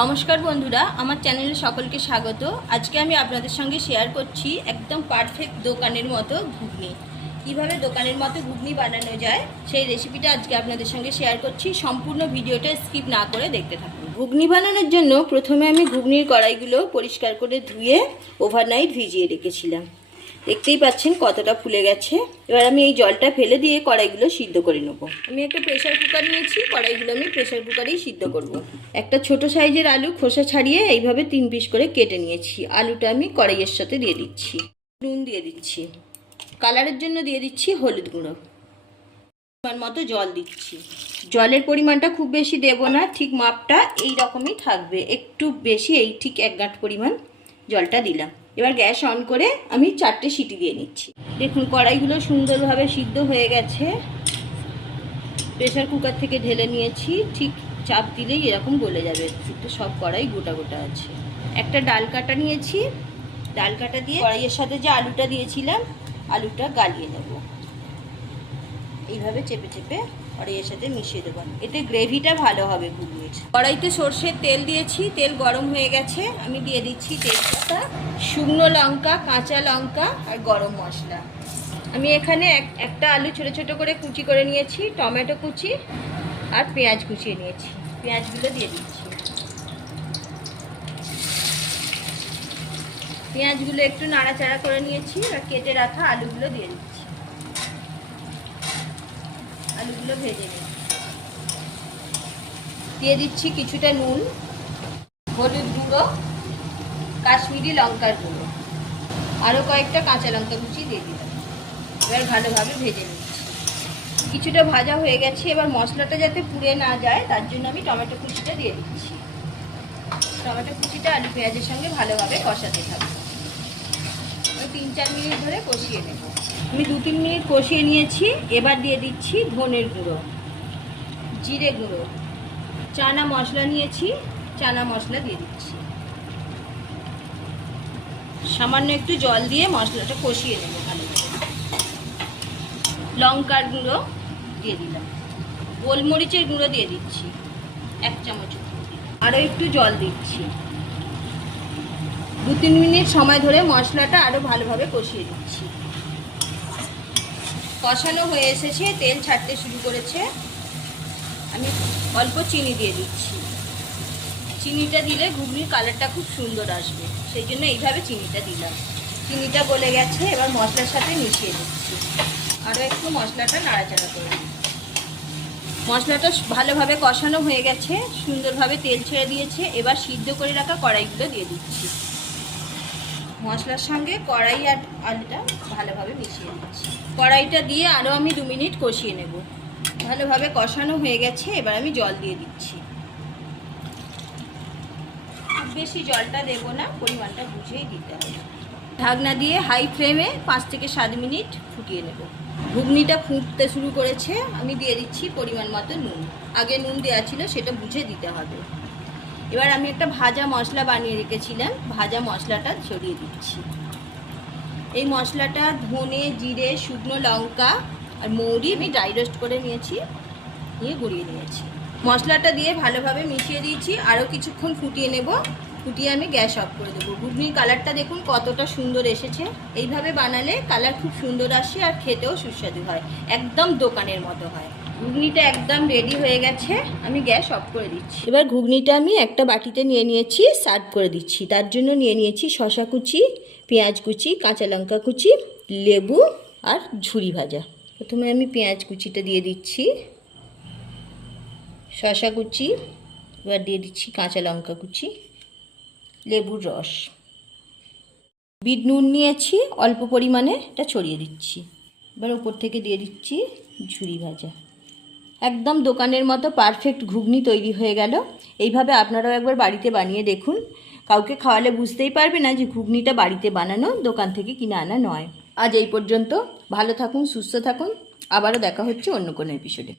নমস্কার বন্ধুরা, আমার চ্যানেলে সকলকে স্বাগত। আজকে আমি আপনাদের সঙ্গে শেয়ার করছি একদম পারফেক্ট দোকানের মতো ঘুগনি। কিভাবে দোকানের মতো ঘুগনি বানানো যায় সেই রেসিপিটা আজকে আপনাদের সঙ্গে শেয়ার করছি। সম্পূর্ণ ভিডিওটা স্কিপ না করে দেখতে থাকুন। ঘুগনি বানানোর জন্য প্রথমে আমি ঘুগনির কড়াইগুলো পরিষ্কার করে ধুয়ে ওভারনাইট ভিজিয়ে রেখেছিলাম। দেখতেই পাচ্ছেন কতটা ফুলে গেছে। এবার আমি এই জলটা ফেলে দিয়ে কড়াইগুলো সিদ্ধ করে নেব। আমি একটা প্রেসার কুকার নিয়েছি, কড়াইগুলো আমি প্রেসার কুকারেই সিদ্ধ করব। একটা ছোট সাইজের আলু খোসা ছাড়িয়ে এইভাবে 3 পিস করে কেটে নিয়েছি। আলুটা আমি কড়াইয়ের সাথে দিয়ে দিচ্ছি। নুন দিয়ে দিচ্ছি, কালারের জন্য দিয়ে দিচ্ছি হলুদ গুঁড়ো, পরিমাণ মতো জল দিচ্ছি। জলের পরিমাণটা খুব বেশি দেব না, ঠিক মাপটা এই রকমই থাকবে, একটু বেশি, এই ঠিক 1 গাঁট পরিমাণ জলটা দিলাম। এবার গ্যাস অন করে আমি 4টে সিটি দিয়ে নিচ্ছি। দেখুন কড়াইগুলো সুন্দরভাবে সিদ্ধ হয়ে গেছে। প্রেসার কুকার থেকে ঢেলে নিয়েছি, ঠিক চাপ দিলেই এরকম গলে যাবে। একটু সব কড়াই গোটা গোটা আছে। একটা ডাল কাটা নিয়েছি, ডাল কাটা দিয়ে কড়াইয়ের সাথে যে আলুটা দিয়েছিলাম আলুটা গালিয়ে নেব। এইভাবে চেপে চেপে কড়াইয়ের সাথে মিশিয়ে দেবো, এতে গ্রেভিটা ভালো হবে ঘুগনির। কড়াইতে সর্ষের তেল দিয়েছি, তেল গরম হয়ে গেছে। আমি দিয়ে দিচ্ছি তেজপাতা, শুকনো লঙ্কা, কাঁচা লঙ্কা আর গরম মশলা। আমি এখানে একটা আলু ছোট ছোট করে কুচি করে নিয়েছি, টমেটো কুচি আর পেঁয়াজ কুচিয়ে নিয়েছি। পেঁয়াজগুলো দিয়ে দিচ্ছি। পেঁয়াজগুলো একটু নাড়াচাড়া করে নিয়েছি আর কেটে রাখা আলুগুলো দিয়ে দিচ্ছি। আলুগুলো ভেজে নিই। দিয়ে দিচ্ছি কিছুটা নুন, হলুদ গুঁড়ো, কাশ্মীরি লঙ্কার গুঁড়ো, আরও কয়েকটা কাঁচা লঙ্কা কুচি দিয়ে দিলাম। এবার ভালোভাবে ভেজে নিচ্ছি। কিছুটা ভাজা হয়ে গেছে। এবার মশলাটা যাতে পুড়ে না যায় তার জন্য আমি টমেটো কুচিটা দিয়ে দিচ্ছি। টমেটো কুচিটা আলু পেঁয়াজের সঙ্গে ভালোভাবে কষাতে থাকবো। 3-4 মিনিট ধরে কষিয়ে নেব। আমি 2-3 মিনিট কষিয়ে নিয়েছি। এবার দিয়ে দিচ্ছি ধনের গুঁড়ো, জিরে গুঁড়ো, চানা মশলা নিয়েছি, চানা মশলা দিয়ে দিচ্ছি। সামান্য একটু জল দিয়ে মশলাটা কষিয়ে নেব ভালো করে। লঙ্কার গুঁড়ো দিয়ে দিলাম, গোলমরিচের গুঁড়ো দিয়ে দিচ্ছি 1 চামচ, আরও একটু জল দিচ্ছি। 2-3 মিনিট সময় ধরে মশলাটা আরও ভালোভাবে কষিয়ে দিচ্ছি। কষানো হয়ে এসেছে, তেল ছাড়তে শুরু করেছে। আমি অল্প চিনি দিয়ে দিচ্ছি। চিনিটা দিলে ঘুগনির কালারটা খুব সুন্দর আসবে, সেই জন্য এইভাবে চিনিটা দিলাম। চিনিটা গলে গেছে, এবার মশলার সাথে মিশিয়ে দিচ্ছি। আরও একটু মশলাটা নাড়াচাড়া করে দিই। মশলাটা ভালোভাবে কষানো হয়ে গেছে, সুন্দরভাবে তেল ছেড়ে দিয়েছে। এবার সিদ্ধ করে রাখা কড়াইগুলো দিয়ে দিচ্ছি। মশলার সঙ্গে কড়াই আর আলুটা ভালোভাবে মিশিয়ে দিচ্ছি। কড়াইটা দিয়ে আরও আমি 2 মিনিট কষিয়ে নেব। ভালোভাবে কষানো হয়ে গেছে। এবার আমি জল দিয়ে দিচ্ছি। খুব বেশি জলটা দেবো না, পরিমাণটা বুঝেই দিতে হবে। ঢাকনা দিয়ে হাই ফ্লেমে 5 থেকে 7 মিনিট ফুটিয়ে নেব। ঘুগনিটা ফুটতে শুরু করেছে। আমি দিয়ে দিচ্ছি পরিমাণ মতো নুন। আগে নুন দেওয়া ছিল, সেটা বুঝে দিতে হবে। এবার আমি একটা ভাজা মশলা বানিয়ে রেখেছিলাম, ভাজা মশলাটা ছড়িয়ে দিচ্ছি। এই মশলাটা ধনে, জিরে, শুকনো লঙ্কা আর মৌরি আমি ড্রাই রোস্ট করে নিয়েছি, নিয়ে গুঁড়িয়ে নিয়েছি। মশলাটা দিয়ে ভালোভাবে মিশিয়ে দিয়েছি। আরও কিছুক্ষণ ফুটিয়ে নেব। ফুটিয়ে আমি গ্যাস অফ করে দেবো। ঘুগনির কালারটা দেখুন কতটা সুন্দর এসেছে। এইভাবে বানালে কালার খুব সুন্দর আসে আর খেতেও সুস্বাদু হয়, একদম দোকানের মতো হয়। ঘুগনিটা একদম রেডি হয়ে গেছে, আমি গ্যাস অফ করে দিচ্ছি। এবার ঘুগনিটা আমি একটা বাটিতে নিয়ে নিয়েছি, সার্ভ করে দিচ্ছি। তার জন্য নিয়ে নিয়েছি শসা কুচি, পেঁয়াজ কুচি, কাঁচা লঙ্কা কুচি, লেবু আর ঝুরি ভাজা। প্রথমে আমি পেঁয়াজ কুচিটা দিয়ে দিচ্ছি, শসা কুচি, এবার দিয়ে দিচ্ছি কাঁচা লঙ্কা কুচি, লেবুর রস, বিট নুন নিয়েছি অল্প পরিমাণে, এটা ছড়িয়ে দিচ্ছি। এবার উপর থেকে দিয়ে দিচ্ছি ঝুরি ভাজা। একদম দোকানের মতো পারফেক্ট ঘুগনি তৈরি হয়ে গেল। এইভাবে আপনারাও একবার বাড়িতে বানিয়ে দেখুন। কাউকে খাওয়ালে বুঝতেই পারবে না যে ঘুগনিটা বাড়িতে বানানো, দোকান থেকে কিনে আনা নয়। আজ এই পর্যন্ত। ভালো থাকুন, সুস্থ থাকুন। আবারও দেখা হচ্ছে অন্য কোনো এপিসোডে।